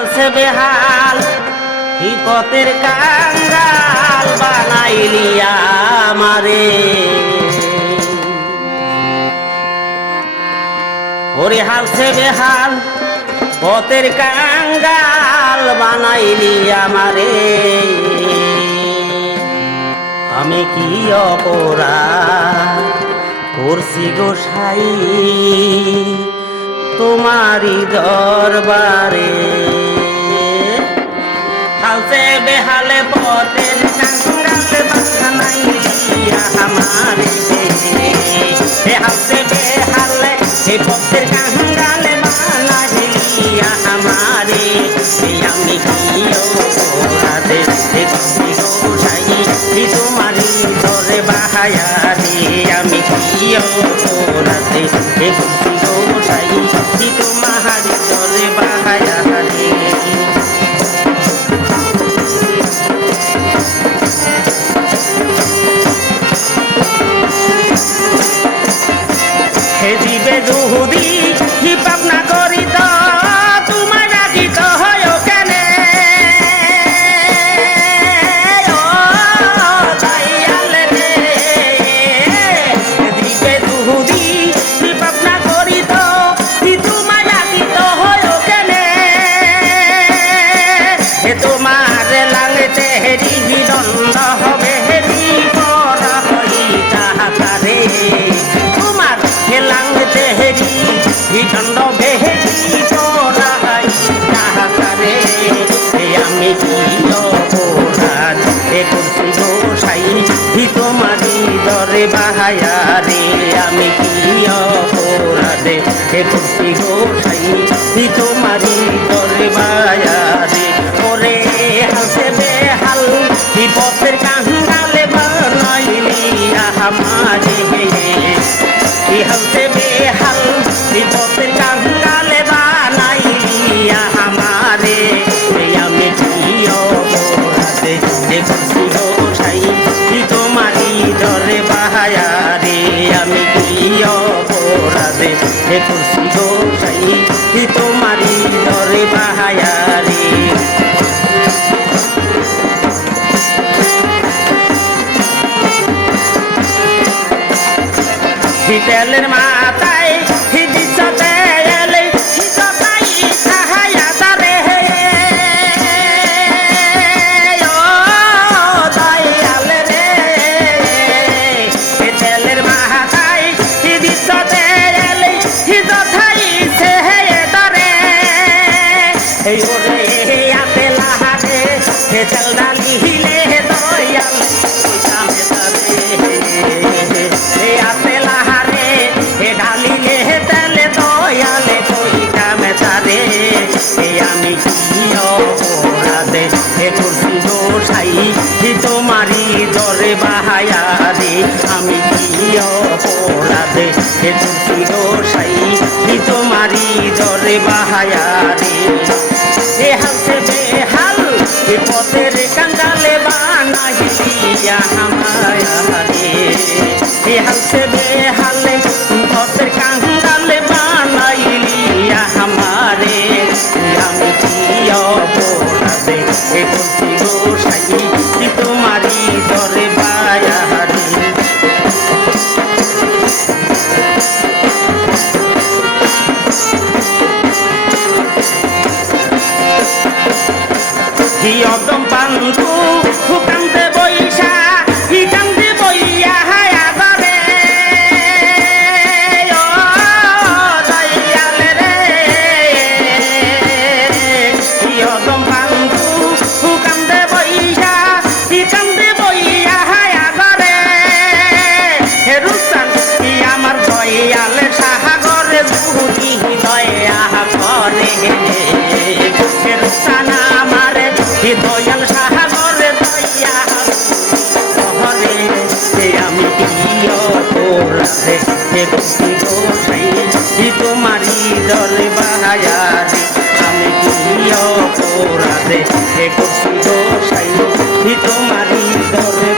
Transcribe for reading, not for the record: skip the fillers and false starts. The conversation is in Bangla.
হালছে বেহাল বিপদের কাঙ্গাল বানাইলি আমারে ওরে হালছে বেহাল পথের কাঙ্গাল বানাইলি আমারে আমি কি অপরাধ করছি গোসাই তোমারি দরবারে হালছে বেহালে পথের কাঙ্গাল বানাইলি আমারে হালছে বেহালে পথের কাঙ্গাল বানাইলি আমারে আমি কি অপরাধ করছি গোসাই তোমারি দরে বাহায়ারে আমি কি অপরাধ করছি গোসাই তোমারি দরে বাহায়ারে হে দিবে দুহুদি হি পাবনা করি তো তোমার রাজিত হয় কেনে দয়ালে রে দিবে দুহুদি হি পাবনা করি তো তোমার রাজিত হয় কেনে তোমার লাগতে হেরি দণ্ড হবে হেরি করা হই তাহারে তোমার লাগতে হেরি দণ্ড বেহেরি করা হয় তাহারে আমি কি অপরাধ করছি গোসাই তোমারি দরে বাহায়ারে আমি কি অপরাধ করছি গোসাই তোমারি দরে বাহায়ারে ওরে হালছে বেহাল বিপদের কাঙ্গালে বানাইলি আমারে হালছে বেহাল বিপদের কাঙ্গালে বানাইলি আমারে আমি কি অপরাধ করছি গোসাই তোমারি দরে বাহায়ারে আমি কি অপরাধ করছি গোসাই তোমারি দরে বাহায়ারে তেলের মাথায় দিশতে এলে দিশতাই সাহায়া তারে ও দয়াল রে তেলের মাথায় দিশতে এলে দিশতাই সেহে তারে এই ওরে আতে লাহারে তেল ডালি হিলে দয়াল সামনে তারে আতে লাহারে ঢালিলে তেলে দয়ালে কই কামে তারে আমি কি অপরাধ করছি গোসাই তোমারি দরে বাহায়ারে আমি কি অপরাধ করছি গোসাই তোমারি দরে বাহায়ারে হালছে বেহাল পথের কাঙ্গালে বানাইলি আমারে হালছে বেহালে পথের কাঙ্গালে বানাইলি আমারে আমি কি অপরাধ করছি গোসাই তোমারি দরে বাহায়ারে অদম পান্তু কান্দে বৈশা কান্দে বইয়া হায়াবারে ও দয়ালে রে অদম পান্তু কান্দে বৈশা কান্দে বইয়া হায়াবারে রুস্তান আমার দয়ালে সাহাগরে দুটি দয়া করে রুস্তান আমার দয়াল সাহাগরে দয়া হরে আমি কি অপরাধ করছি গোসাই তোমারি দরে বাহায়ারে আমি কি অপরাধ করছি গোসাই তোমারি দরে